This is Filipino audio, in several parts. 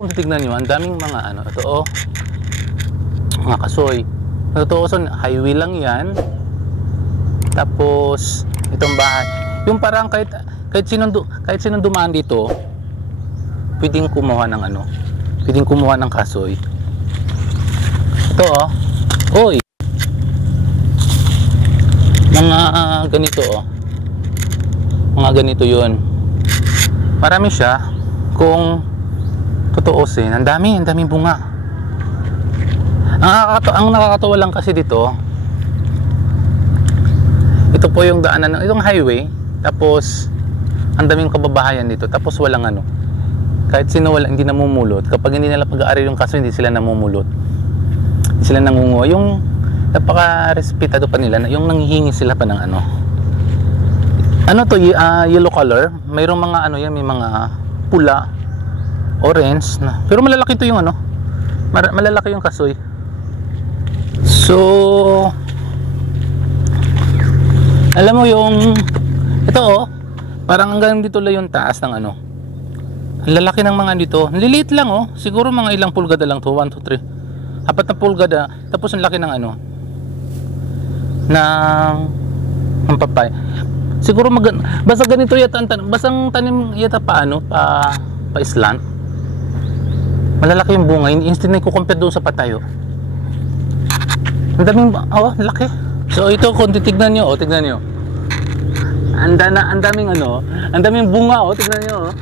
Kung titignan nyo, ang daming mga ano, ito oh, mga kasoy. Totoo, so highway lang yan. Tapos itong bahay, yung parang kahit sinong dumaan dito, pwedeng kumuha ng ano, pwedeng kumuha ng kasoy. Ito oh, oy, mga ganito oh, mga ganito yun. Marami siya. Kung tutuusin, ang daming bunga. Ang nakakatawa lang kasi dito, ito po yung daanan ng itong highway, tapos ang daming kababahayan dito, tapos walang ano, kahit sino hindi namumulot. Kapag hindi nila pag-aari yung kaso, hindi sila namumulot, hindi sila nangunguha. Yung napaka-respetado pa nila, yung nanghihingi sila pa ng ano to, yellow color. Mayroong mga ano yan, may mga pula, orange na, pero malalaki to yung ano, malalaki yung kasoy. So alam mo yung ito oh, parang hanggang dito lang yung taas ng ano, ang lalaki ng mga dito. Liliit lang oh, siguro mga ilang pulgada lang to, 1, 2, 3, 4 na pulgada. Tapos ang laki ng ano, ng papay. Siguro basta ganito yata, basang tanim yata pa ano, pa islant. Malalaki yung bunga, instant na i-compare doon sa patayo. Ang daming, oh, laki. So ito kung titignan nyo, oh, tignan nyo. Ang daming ano, ang daming bunga, oh, tignan nyo, oh.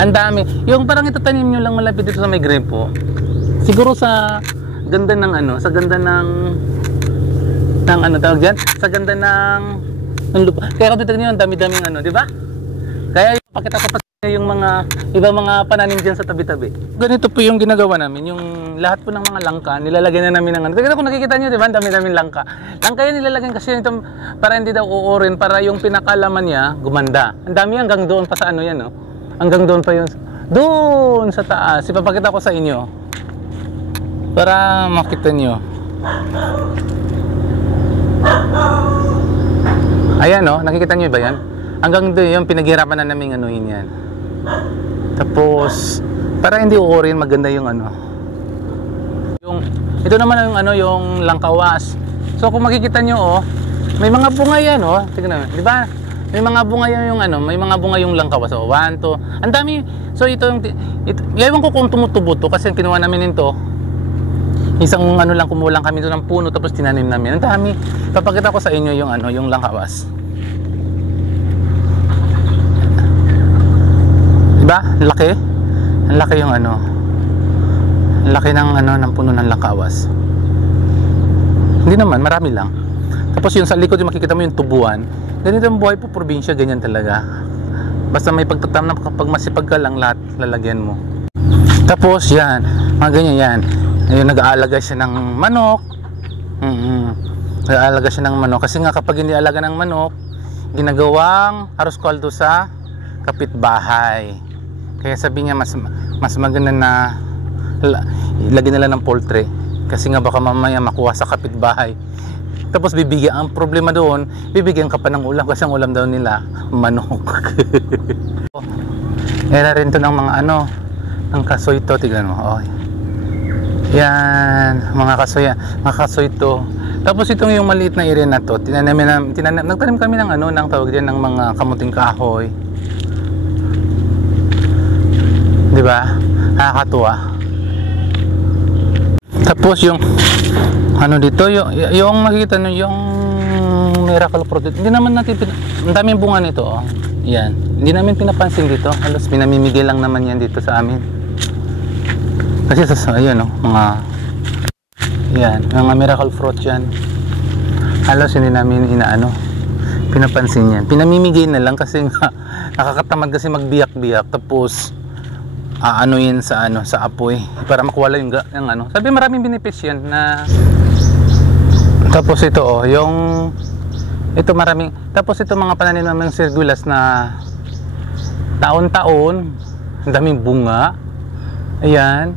Ang dami. Yung parang itatanim nyo lang malapit dito sa may gripo. Siguro sa ganda ng ano, sa ganda ng ano tawag dyan? Sa ganda ng lupa. Kaya kung titignan nyo, ang dami-daming ano, di ba? Kaya yung pakita ko pa yung mga ibang mga pananim dyan sa tabi-tabi. Ganito po yung ginagawa namin, yung lahat po ng mga langka, nilalagyan na namin ng ano. Kaya kung nakikita nyo, di ba, ang dami-daming langka. Langka yan nilalagyan kasi ito para hindi daw uurin, para yung pinakalaman niya gumanda. Ang dami hanggang doon pa sa ano yan, no? Hanggang doon pa yun. Doon sa taas. Ipapakita ko sa inyo para makita nyo. Ayan, no? Nakikita nyo ba yan? Hanggang doon yung pinaghirapan na namin anuhin yan. Tapos para hindi uurin, maganda yung ano. Ito naman yung ano, yung langkawas. So kung makikita nyo, oh, may mga bunga yan, oh. Tingnan, di ba? May mga bunga yung ano, may mga bunga yung langkawas. Oh, 1, 2. Ang dami. So ito yung ewan ko kung tumutubo to kasi kinuha namin nito. Isang ano lang, kumulang kami doon ng puno tapos tinanim namin. Ang dami. Papakita ko sa inyo yung ano, yung langkawas. Diba? Laki. Ang laki yung ano. Ang laki ng ano, ng puno ng langkawas. Hindi naman, marami lang. Tapos yung sa likod, yung makikita mo yung tubuan. Ganito ang buhay po, probinsya, ganyan talaga. Basta may pagtatam na kapag masipag ka lang, lahat lalagyan mo. Tapos yan, mga ganyan yan. Ayun, nag-aalaga siya ng manok. Nag-aalaga siya ng manok. Kasi nga kapag hindi alaga ng manok, ginagawang arroz caldo sa kapitbahay. Kaya sabi niya mas maganda na ilagyan nila ng poultry. Kasi nga baka mamaya makuha sa kapitbahay. Tapos bibigyan, ang problema doon, bibigyan ka pa ng ulam kasi ang ulam daw nila, manok. Era rin to ng mga ano, ng kasoy to, tignan mo. Oh. Yan, mga kasoy to. Tapos itong yung maliit na area na to, nagtanim kami ng ano, ng tawag diyan ng mga kamuting kahoy. 'Di ba? Nakakatuwa. Tapos yung ano dito, yung makikita nyo, yung miracle fruit. Hindi naman natin ang daming bunga nito, oh. Yan. Hindi namin pinapansin dito. Halos pinamimigay lang naman yan dito sa amin. Kasi sa ayun, oh, mga miracle fruit yan. Halos hindi namin pinapansin yan. Pinamimigay na lang kasi nga nakakatamad kasi magbiyak-biyak tapos yun sa apoy para makuha lang yung ano. Sabi maraming benepisyo yan na. Tapos ito maraming, tapos ito mga pananim ng sirgulas na taon-taon, ang daming bunga. Ayan.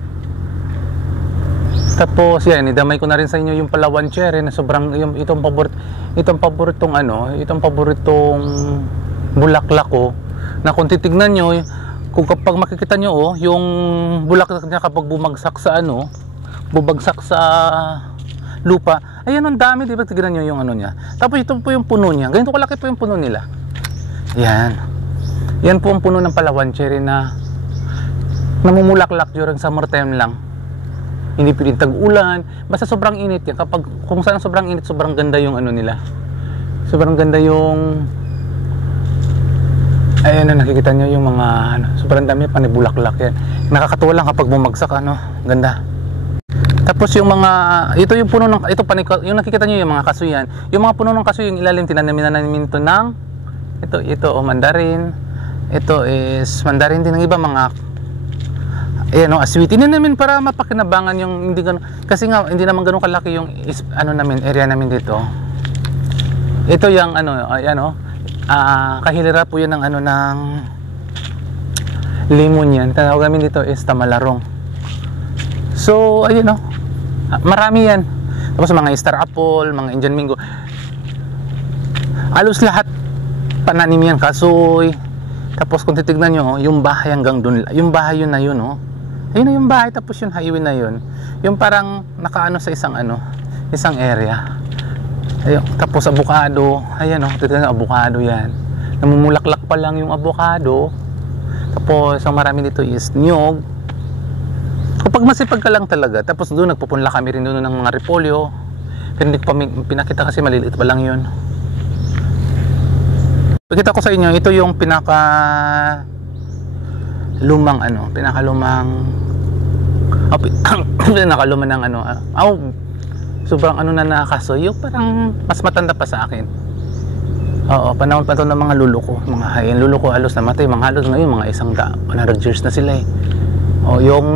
Tapos yan, idamay ko na rin sa inyo yung Palawan cherry na sobrang itong paboritong bulaklak ko na kung titignan nyo Kung kapag makikita nyo, oh, yung bulaklak niya kapag bumagsak sa ano, bubagsak sa lupa, ayan, ang dami, di ba? Tignan nyo yung ano niya. Tapos ito po yung puno niya. Ganito kalaki po yung puno nila. Yan. Yan po ang puno ng Palawan cherry na namumulaklak during summer time lang. Hindi piling tag-ulan. Basta sobrang init yan. Kapag, kung saan sobrang init, sobrang ganda yung ano nila. Sobrang ganda yung... Ayan na, nakikita nyo yung mga... Ano, sobrang dami, panibulaklak yan. Nakakatuwa lang kapag bumagsak, ano. Ganda. Tapos yung mga... Ito yung puno ng... Ito, yung nakikita nyo yung mga kasuyan. Yung mga puno ng kasoy, yung ilalim, tinanamin ito ng... Ito, mandarin. Ito is mandarin din ng iba, mga... Ayan, no, aswit. Hindi namin para mapakinabangan yung... Hindi ganun, kasi nga, hindi naman ganun kalaki yung... Ano namin, area namin dito. Ito yung ano, ayan, no. Kahilera po yan ng ano ng lemon yan. Tawag namin dito is tamalarong. So ayun, no, marami yan. Tapos mga star apple, mga Indian mango, halos lahat pananim yan, kasoy. Tapos kung titignan nyo, yung bahay hanggang dun, yung bahay yun na yun, no? Ayun na yung bahay, tapos yung highway na yun, yung parang nakaano sa isang ano, isang area. Ayun, tapos avocado, ayan, oh, titignan, avocado yan. Namumulaklak pa lang yung avocado. Tapos ang marami dito is niyog. Kapag masipag ka lang talaga, tapos doon nagpupunla kami rin doon ng mga repolyo. Pero hindi ko pa pinakita kasi maliliit pa lang yun. Pakita ko sa inyo, ito yung pinaka lumang ano, pinakalumang ng ano, sobrang ano na nakasoy, yung parang mas matanda pa sa akin. Oo, panahon pa ito ng mga lulo ko, mga hayan lulo ko, halos namatay, mga halos ngayon, mga 100 years na sila eh. O, yung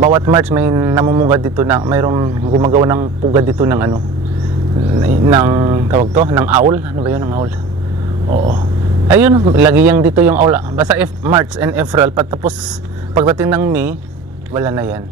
bawat March may namumugad dito na, mayroong gumagawa ng pugad dito ng ano, ng tawag to, ng owl, ano ba yun, ng owl? Oo. Ayun, lagiyang dito yung owl, basta March and April, tapos pagdating ng May, wala na yan.